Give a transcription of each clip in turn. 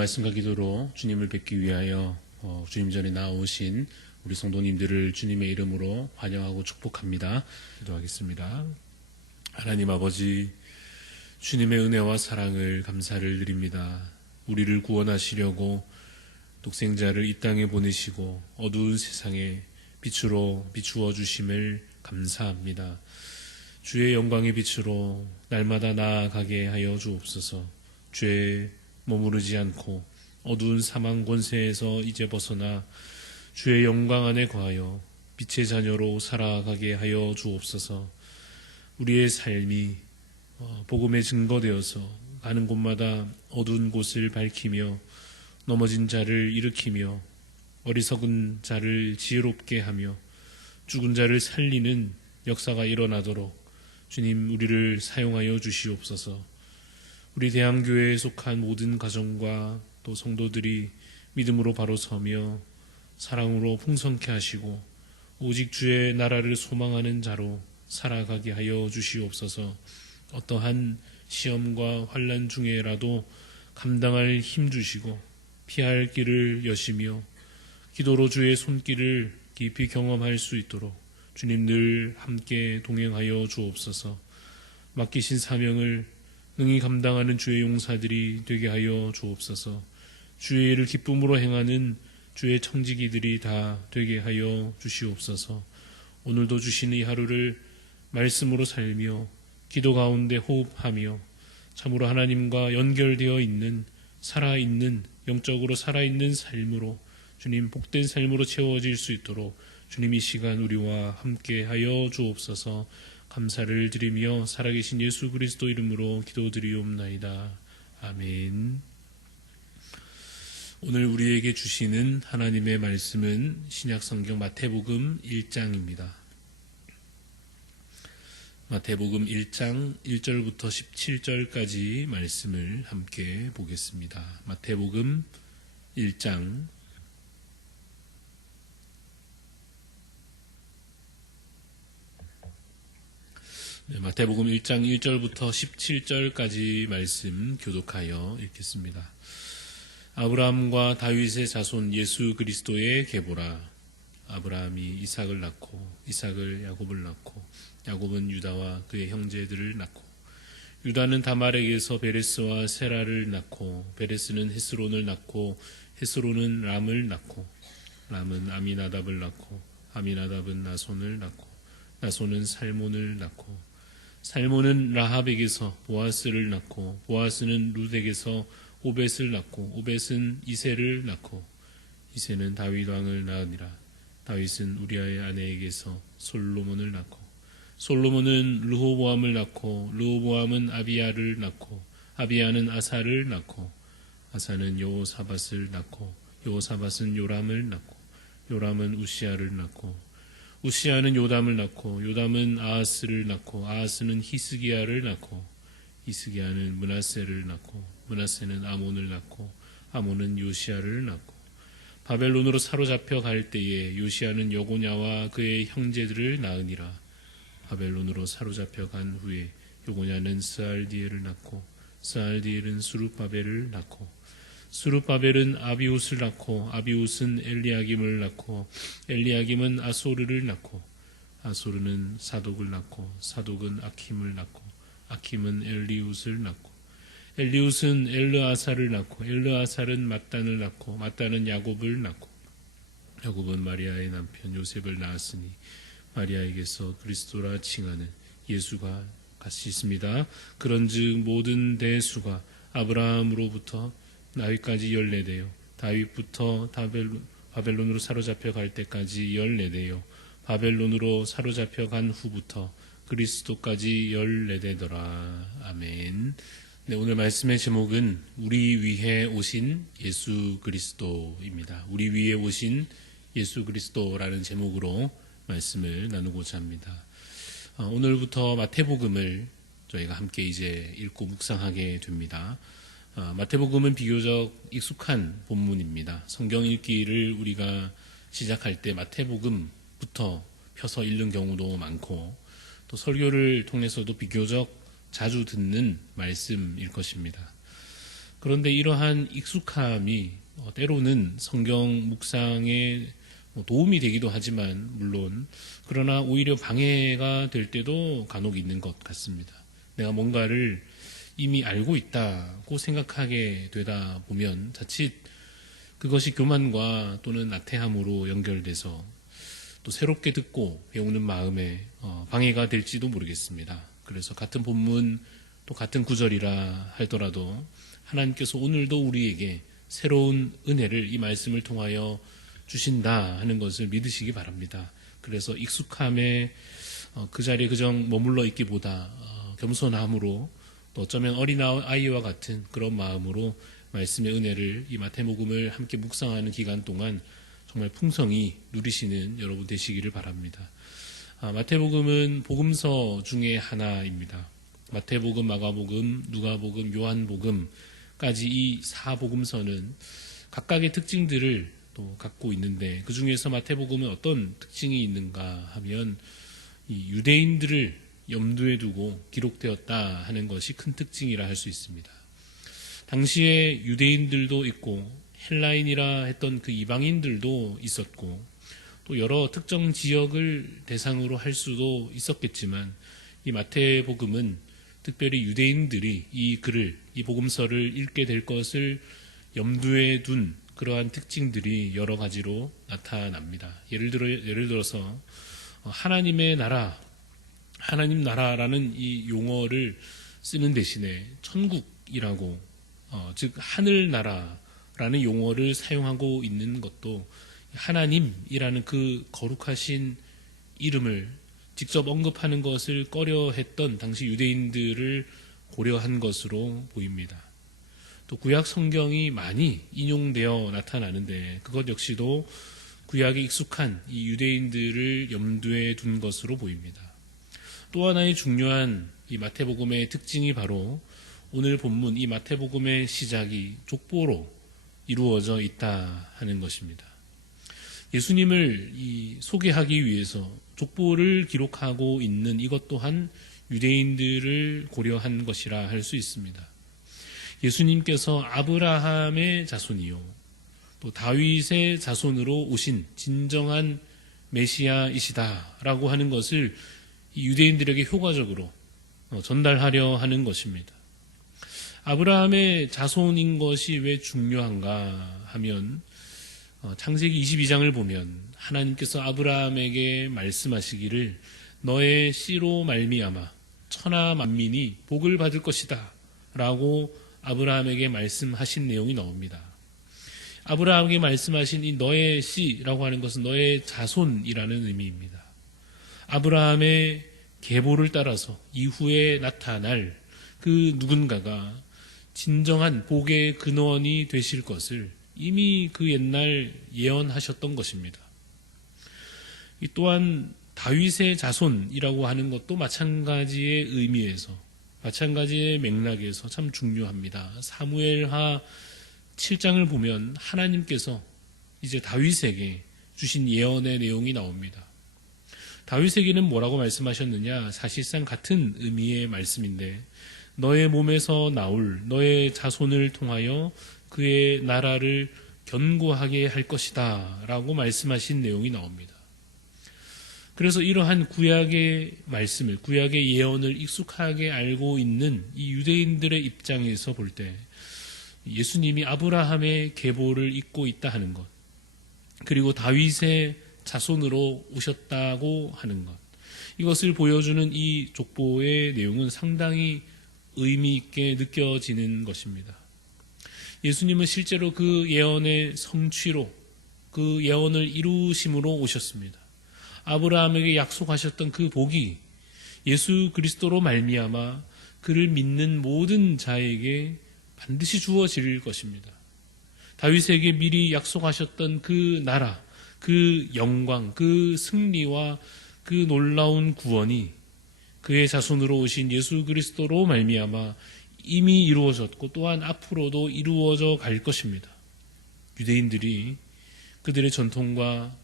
말씀과 기도로 주님을 뵙기 위하여 주님 전에 나오신 우리 성도님들을 주님의 이름으로 환영하고 축복합니다. 기도하겠습니다. 하나님 아버지, 주님의 은혜와 사랑을 감사를 드립니다. 우리를 구원하시려고 독생자를 이 땅에 보내시고 어두운 세상에 빛으로 비추어 주심을 감사합니다. 주의 영광의 빛으로 날마다 나아가게 하여 주옵소서. 죄에 머무르지 않고 어두운 사망 권세에서 이제 벗어나 주의 영광 안에 거하여 빛의 자녀로 살아가게 하여 주옵소서. 우리의 삶이 복음에 증거되어서 가는 곳마다 어두운 곳을 밝히며 넘어진 자를 일으키며 어리석은 자를 지혜롭게 하며 죽은 자를 살리는 역사가 일어나도록 주님 우리를 사용하여 주시옵소서. 우리 대한교회에 속한 모든 가정과 또 성도들이 믿음으로 바로 서며 사랑으로 풍성케 하시고 오직 주의 나라를 소망하는 자로 살아가게 하여 주시옵소서. 어떠한 시험과 환난 중에라도 감당할 힘 주시고 피할 길을 여시며 기도로 주의 손길을 깊이 경험할 수 있도록 주님 늘 함께 동행하여 주옵소서. 맡기신 사명을 능히 감당하는 주의 용사들이 되게 하여 주옵소서. 주의 일을 기쁨으로 행하는 주의 청지기들이 다 되게 하여 주시옵소서. 오늘도 주신 이 하루를 말씀으로 살며 기도 가운데 호흡하며 참으로 하나님과 연결되어 있는 살아있는 영적으로 살아있는 삶으로 주님 복된 삶으로 채워질 수 있도록 주님 이 시간 우리와 함께 하여 주옵소서. 감사를 드리며 살아계신 예수 그리스도 이름으로 기도드리옵나이다. 아멘. 오늘 우리에게 주시는 하나님의 말씀은 신약성경 마태복음 1장입니다. 마태복음 1장 1절부터 17절까지 말씀을 함께 보겠습니다. 마태복음 1장 마태복음 1장 1절부터 17절까지 말씀 교독하여 읽겠습니다. 아브라함과 다윗의 자손 예수 그리스도의 계보라. 아브라함이 이삭을 낳고 이삭을 야곱을 낳고 야곱은 유다와 그의 형제들을 낳고 유다는 다말에게서 베레스와 세라를 낳고 베레스는 헤스론을 낳고 헤스론은 람을 낳고 람은 아미나답을 낳고 아미나답은 나손을 낳고 나손은 살몬을 낳고 살몬은 라합에게서 보아스를 낳고 보아스는 룻에게서 오벳을 낳고 오벳은 이새를 낳고 이새는 다윗 왕을 낳으니라. 다윗은 우리아의 아내에게서 솔로몬을 낳고 솔로몬은 르호보암을 낳고 르호보암은 아비야를 낳고 아비야는 아사를 낳고 아사는 여호사밧을 낳고 여호사밧은 요람을 낳고 요람은 우시야를 낳고 우시야는 요담을 낳고 요담은 아하스를 낳고 아하스는 히스기야를 낳고 히스기야는 므낫세를 낳고 므낫세는 아몬을 낳고 아몬은 요시야를 낳고 바벨론으로 사로잡혀 갈 때에 요시야는 여고냐와 그의 형제들을 낳으니라. 바벨론으로 사로잡혀 간 후에 여고냐는 스알디엘을 낳고 스알디엘은 수룹바벨을 낳고 수룹바벨은 아비웃을 낳고 아비웃은 엘리야김을 낳고 엘리야김은 아소르를 낳고 아소르는 사독을 낳고 사독은 아킴을 낳고 아킴은 엘리웃을 낳고 엘리웃은 엘르아사를 낳고 엘르아살은 mat단을 낳고 mat단은 야곱을 낳고 야곱은 마리아의 남편 요셉을 낳았으니 마리아에게서 그리스도라 칭하는 예수가 같이 있습니다. 그런즉 모든 대수가 아브라함으로부터 다윗까지 14대요 다윗부터 바벨론으로 사로잡혀 갈 때까지 14대요 바벨론으로 사로잡혀 간 후부터 그리스도까지 14대더라. 아멘. 네, 오늘 말씀의 제목은 우리 위해 오신 예수 그리스도입니다. 우리 위해 오신 예수 그리스도라는 제목으로 말씀을 나누고자 합니다. 오늘부터 마태복음을 저희가 함께 이제 읽고 묵상하게 됩니다. 마태복음은 비교적 익숙한 본문입니다. 성경 읽기를 우리가 시작할 때 마태복음부터 펴서 읽는 경우도 많고 또 설교를 통해서도 비교적 자주 듣는 말씀일 것입니다. 그런데 이러한 익숙함이 때로는 성경 묵상에 도움이 되기도 하지만 물론 그러나 오히려 방해가 될 때도 간혹 있는 것 같습니다. 내가 뭔가를 이미 알고 있다고 생각하게 되다 보면 자칫 그것이 교만과 또는 나태함으로 연결돼서 또 새롭게 듣고 배우는 마음에 방해가 될지도 모르겠습니다. 그래서 같은 본문 또 같은 구절이라 할더라도 하나님께서 오늘도 우리에게 새로운 은혜를 이 말씀을 통하여 주신다 하는 것을 믿으시기 바랍니다. 그래서 익숙함에 그 자리에 그정 머물러 있기보다 겸손함으로 또 어쩌면 어린아이와 같은 그런 마음으로 말씀의 은혜를 이 마태복음을 함께 묵상하는 기간 동안 정말 풍성히 누리시는 여러분 되시기를 바랍니다. 마태복음은 복음서 중에 하나입니다. 마태복음, 마가복음, 누가복음, 요한복음까지 이 4복음서는 각각의 특징들을 또 갖고 있는데 그 중에서 마태복음은 어떤 특징이 있는가 하면 이 유대인들을 염두에 두고 기록되었다 하는 것이 큰 특징이라 할 수 있습니다. 당시에 유대인들도 있고 헬라인이라 했던 그 이방인들도 있었고 또 여러 특정 지역을 대상으로 할 수도 있었겠지만 이 마태복음은 특별히 유대인들이 이 글을, 이 복음서를 읽게 될 것을 염두에 둔 그러한 특징들이 여러 가지로 나타납니다. 예를 들어서 하나님의 나라, 하나님 나라라는 이 용어를 쓰는 대신에 천국이라고 즉 하늘나라라는 용어를 사용하고 있는 것도 하나님이라는 그 거룩하신 이름을 직접 언급하는 것을 꺼려했던 당시 유대인들을 고려한 것으로 보입니다. 또 구약 성경이 많이 인용되어 나타나는데 그것 역시도 구약에 익숙한 이 유대인들을 염두에 둔 것으로 보입니다. 또 하나의 중요한 이 마태복음의 특징이 바로 오늘 본문 이 마태복음의 시작이 족보로 이루어져 있다 하는 것입니다. 예수님을 소개하기 위해서 족보를 기록하고 있는 이것 또한 유대인들을 고려한 것이라 할 수 있습니다. 예수님께서 아브라함의 자손이요 또 다윗의 자손으로 오신 진정한 메시아이시다라고 하는 것을 유대인들에게 효과적으로 전달하려 하는 것입니다. 아브라함의 자손인 것이 왜 중요한가 하면 창세기 22장을 보면 하나님께서 아브라함에게 말씀하시기를 너의 씨로 말미암아 천하 만민이 복을 받을 것이다 라고 아브라함에게 말씀하신 내용이 나옵니다. 아브라함에게 말씀하신 이 너의 씨라고 하는 것은 너의 자손이라는 의미입니다. 아브라함의 계보를 따라서 이후에 나타날 그 누군가가 진정한 복의 근원이 되실 것을 이미 그 옛날 예언하셨던 것입니다. 이 또한 다윗의 자손이라고 하는 것도 마찬가지의 의미에서 마찬가지의 맥락에서 참 중요합니다. 사무엘하 7장을 보면 하나님께서 이제 다윗에게 주신 예언의 내용이 나옵니다. 다윗에게는 뭐라고 말씀하셨느냐? 사실상 같은 의미의 말씀인데 너의 몸에서 나올 너의 자손을 통하여 그의 나라를 견고하게 할 것이다 라고 말씀하신 내용이 나옵니다. 그래서 이러한 구약의 말씀을, 구약의 예언을 익숙하게 알고 있는 이 유대인들의 입장에서 볼 때 예수님이 아브라함의 계보를 잇고 있다 하는 것, 그리고 다윗의 자손으로 오셨다고 하는 것, 이것을 보여주는 이 족보의 내용은 상당히 의미 있게 느껴지는 것입니다. 예수님은 실제로 그 예언의 성취로 그 예언을 이루심으로 오셨습니다. 아브라함에게 약속하셨던 그 복이 예수 그리스도로 말미암아 그를 믿는 모든 자에게 반드시 주어질 것입니다. 다윗에게 미리 약속하셨던 그 나라, 그 영광, 그 승리와 그 놀라운 구원이 그의 자손으로 오신 예수 그리스도로 말미암아 이미 이루어졌고 또한 앞으로도 이루어져 갈 것입니다. 유대인들이 그들의 전통과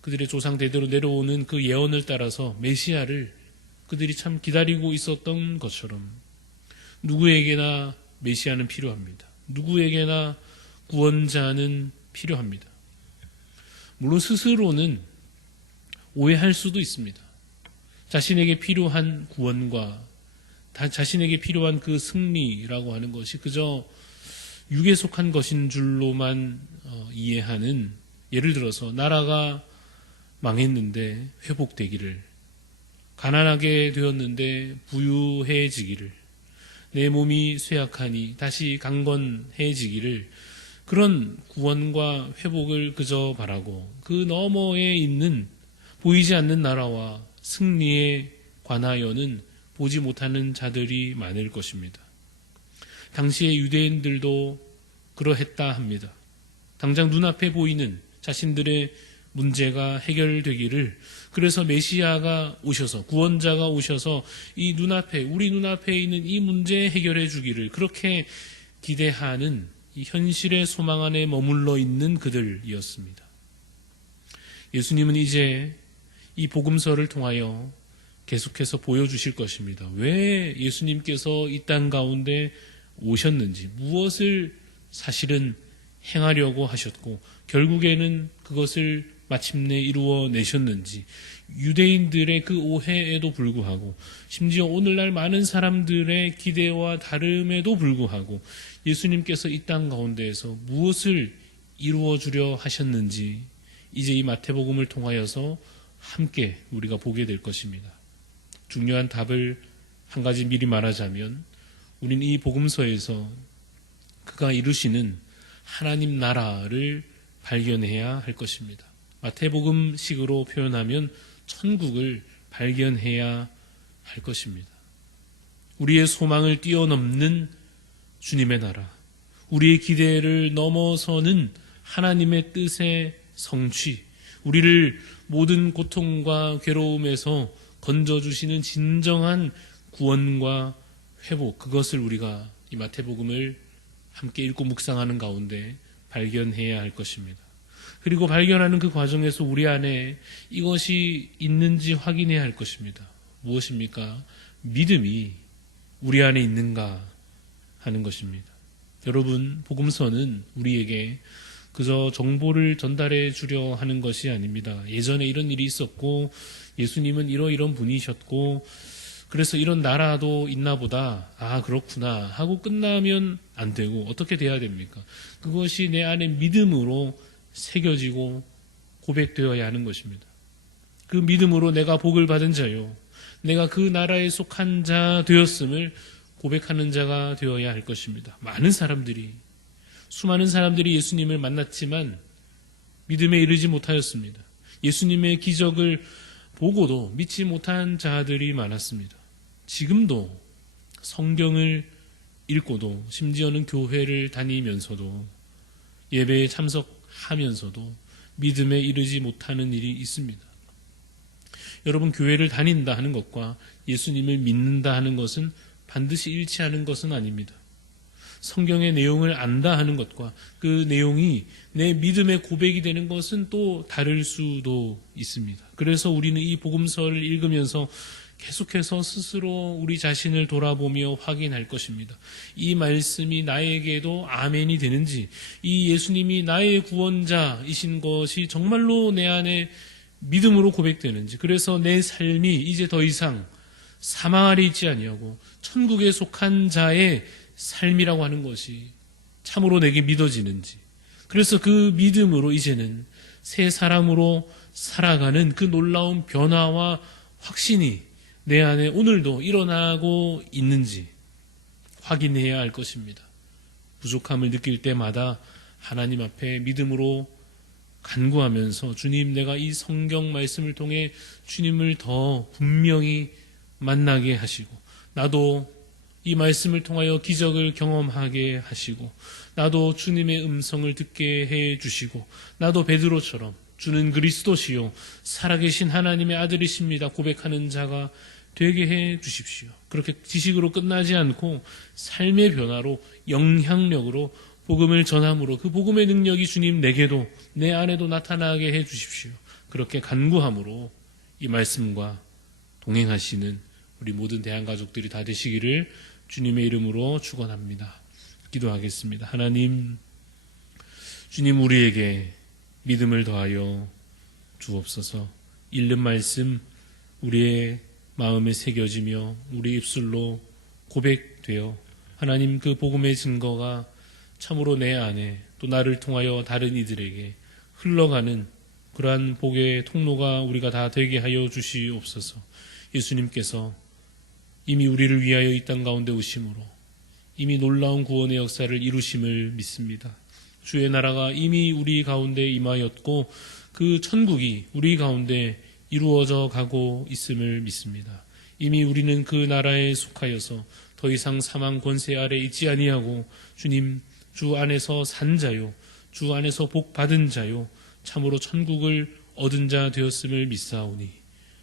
그들의 조상 대대로 내려오는 그 예언을 따라서 메시아를 그들이 참 기다리고 있었던 것처럼 누구에게나 메시아는 필요합니다. 누구에게나 구원자는 필요합니다. 물론 스스로는 오해할 수도 있습니다. 자신에게 필요한 구원과 자신에게 필요한 그 승리라고 하는 것이 그저 육에 속한 것인 줄로만 이해하는, 예를 들어서 나라가 망했는데 회복되기를, 가난하게 되었는데 부유해지기를, 내 몸이 쇠약하니 다시 강건해지기를, 그런 구원과 회복을 그저 바라고 그 너머에 있는 보이지 않는 나라와 승리에 관하여는 보지 못하는 자들이 많을 것입니다. 당시의 유대인들도 그러했다 합니다. 당장 눈앞에 보이는 자신들의 문제가 해결되기를, 그래서 메시아가 오셔서, 구원자가 오셔서 이 눈앞에, 우리 눈앞에 있는 이 문제 해결해 주기를 그렇게 기대하는 이 현실의 소망 안에 머물러 있는 그들이었습니다. 예수님은 이제 이 복음서를 통하여 계속해서 보여주실 것입니다. 왜 예수님께서 이 땅 가운데 오셨는지, 무엇을 사실은 행하려고 하셨고 결국에는 그것을 마침내 이루어내셨는지, 유대인들의 그 오해에도 불구하고, 심지어 오늘날 많은 사람들의 기대와 다름에도 불구하고 예수님께서 이 땅 가운데에서 무엇을 이루어주려 하셨는지 이제 이 마태복음을 통하여서 함께 우리가 보게 될 것입니다. 중요한 답을 한 가지 미리 말하자면, 우리는 이 복음서에서 그가 이루시는 하나님 나라를 발견해야 할 것입니다. 마태복음식으로 표현하면 천국을 발견해야 할 것입니다. 우리의 소망을 뛰어넘는 주님의 나라, 우리의 기대를 넘어서는 하나님의 뜻의 성취, 우리를 모든 고통과 괴로움에서 건져주시는 진정한 구원과 회복, 그것을 우리가 이 마태복음을 함께 읽고 묵상하는 가운데 발견해야 할 것입니다. 그리고 발견하는 그 과정에서 우리 안에 이것이 있는지 확인해야 할 것입니다. 무엇입니까? 믿음이 우리 안에 있는가 하는 것입니다. 여러분, 복음서는 우리에게 그저 정보를 전달해 주려 하는 것이 아닙니다. 예전에 이런 일이 있었고 예수님은 이런 분이셨고 그래서 이런 나라도 있나 보다, 아 그렇구나 하고 끝나면 안 되고 어떻게 돼야 됩니까? 그것이 내 안에 믿음으로 새겨지고 고백되어야 하는 것입니다. 그 믿음으로 내가 복을 받은 자요, 내가 그 나라에 속한 자 되었음을 고백하는 자가 되어야 할 것입니다. 수많은 사람들이 예수님을 만났지만 믿음에 이르지 못하였습니다. 예수님의 기적을 보고도 믿지 못한 자들이 많았습니다. 지금도 성경을 읽고도, 심지어는 교회를 다니면서도, 예배에 참석하면서도 믿음에 이르지 못하는 일이 있습니다. 여러분, 교회를 다닌다 하는 것과 예수님을 믿는다 하는 것은 반드시 일치하는 것은 아닙니다. 성경의 내용을 안다 하는 것과 그 내용이 내 믿음의 고백이 되는 것은 또 다를 수도 있습니다. 그래서 우리는 이 복음서를 읽으면서 계속해서 스스로 우리 자신을 돌아보며 확인할 것입니다. 이 말씀이 나에게도 아멘이 되는지, 이 예수님이 나의 구원자이신 것이 정말로 내 안에 믿음으로 고백되는지, 그래서 내 삶이 이제 더 이상 사망 아래 있지 아니하고 천국에 속한 자의 삶이라고 하는 것이 참으로 내게 믿어지는지, 그래서 그 믿음으로 이제는 새 사람으로 살아가는 그 놀라운 변화와 확신이 내 안에 오늘도 일어나고 있는지 확인해야 할 것입니다. 부족함을 느낄 때마다 하나님 앞에 믿음으로 간구하면서, 주님, 내가 이 성경 말씀을 통해 주님을 더 분명히 만나게 하시고, 나도 이 말씀을 통하여 기적을 경험하게 하시고, 나도 주님의 음성을 듣게 해 주시고, 나도 베드로처럼 주는 그리스도시요 살아계신 하나님의 아들이십니다 고백하는 자가 되게 해 주십시오. 그렇게 지식으로 끝나지 않고 삶의 변화로, 영향력으로 복음을 전함으로 그 복음의 능력이 주님 내게도, 내 안에도 나타나게 해 주십시오. 그렇게 간구함으로 이 말씀과 동행하시는 우리 모든 대한가족들이 다 되시기를 주님의 이름으로 축원합니다. 기도하겠습니다. 하나님, 주님 우리에게 믿음을 더하여 주옵소서. 읽는 말씀 우리의 마음에 새겨지며 우리 입술로 고백되어 하나님 그 복음의 증거가 참으로 내 안에 또 나를 통하여 다른 이들에게 흘러가는 그러한 복의 통로가 우리가 다 되게 하여 주시옵소서. 예수님께서 이미 우리를 위하여 이 땅 가운데 오심으로 이미 놀라운 구원의 역사를 이루심을 믿습니다. 주의 나라가 이미 우리 가운데 임하였고 그 천국이 우리 가운데 이루어져 가고 있음을 믿습니다. 이미 우리는 그 나라에 속하여서 더 이상 사망 권세 아래 있지 아니하고 주님 주 안에서 산 자요 주 안에서 복 받은 자요 참으로 천국을 얻은 자 되었음을 믿사오니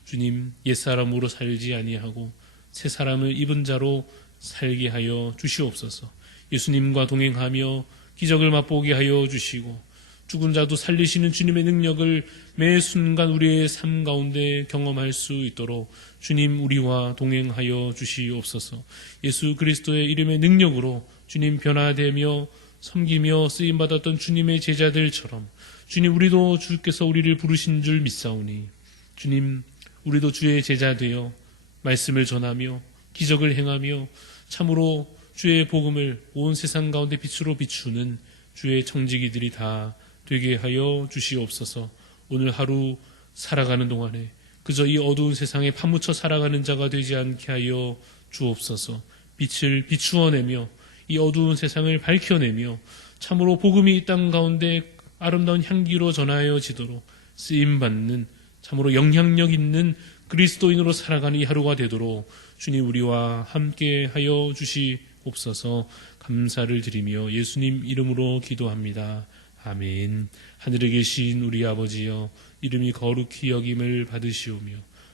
주님 옛사람으로 살지 아니하고 새 사람을 입은 자로 살게 하여 주시옵소서. 예수님과 동행하며 기적을 맛보게 하여 주시고 죽은 자도 살리시는 주님의 능력을 매 순간 우리의 삶 가운데 경험할 수 있도록 주님 우리와 동행하여 주시옵소서. 예수 그리스도의 이름의 능력으로 주님 변화되며 섬기며 쓰임받았던 주님의 제자들처럼 주님 우리도 주께서 우리를 부르신 줄 믿사오니 주님 우리도 주의 제자 되어 말씀을 전하며 기적을 행하며 참으로 주의 복음을 온 세상 가운데 빛으로 비추는 주의 청지기들이 다 되게 하여 주시옵소서. 오늘 하루 살아가는 동안에 그저 이 어두운 세상에 파묻혀 살아가는 자가 되지 않게 하여 주옵소서. 빛을 비추어내며 이 어두운 세상을 밝혀내며 참으로 복음이 이 땅 가운데 아름다운 향기로 전하여지도록 쓰임받는 참으로 영향력 있는 그리스도인으로 살아가는 이 하루가 되도록 주님 우리와 함께 하여 주시옵소서. 감사를 드리며 예수님 이름으로 기도합니다. 아멘. 하늘에 계신 우리 아버지여 이름이 거룩히 여김을 받으시오며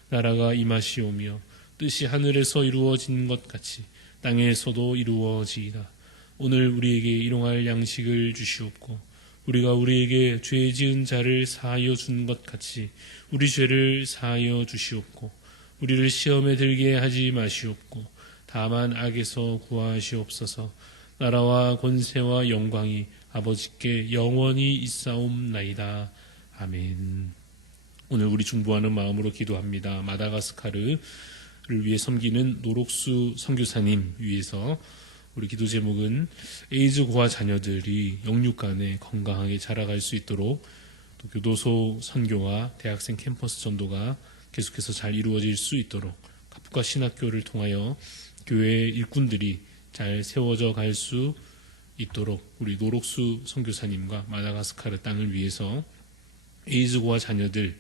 나라가 임하시오며 뜻이 하늘에서 이루어진 것 같이 땅에서도 이루어지이다. 오늘 우리에게 일용할 양식을 주시옵고 우리가 우리에게 죄 지은 자를 사하여 준 것 같이 우리 죄를 사하여 주시옵고 우리를 시험에 들게 하지 마시옵고 다만 악에서 구하시옵소서. 나라와 권세와 영광이 아버지께 영원히 있사옵나이다. 아멘. 오늘 우리 중보하는 마음으로 기도합니다. 마다가스카르를 위해 섬기는 노록수 선교사님 위해서 우리 기도 제목은 에이즈 고아 자녀들이 영육간에 건강하게 자라갈 수 있도록 또 교도소 선교와 대학생 캠퍼스 전도가 계속해서 잘 이루어질 수 있도록 가프과 신학교를 통하여 교회의 일꾼들이 잘 세워져 갈 수 있도록 우리 노록수 선교사님과 마다가스카르 땅을 위해서 에이즈 고아 자녀들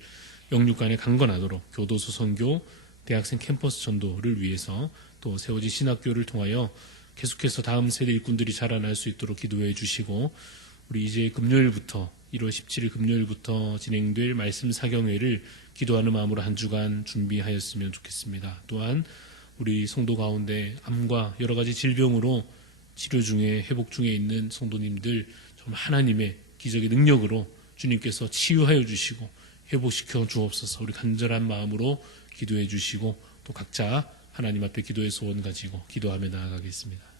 영육간에 강건하도록 교도소 선교, 대학생 캠퍼스 전도를 위해서 또 세워진 신학교를 통하여 계속해서 다음 세대 일꾼들이 자라날 수 있도록 기도해 주시고 우리 이제 금요일부터 1월 17일 금요일부터 진행될 말씀 사경회를 기도하는 마음으로 한 주간 준비하였으면 좋겠습니다. 또한 우리 성도 가운데 암과 여러 가지 질병으로 치료 중에 회복 중에 있는 성도님들 정말 하나님의 기적의 능력으로 주님께서 치유하여 주시고 회복시켜 주옵소서. 우리 간절한 마음으로 기도해 주시고 또 각자 하나님 앞에 기도의 소원 가지고 기도하며 나아가겠습니다.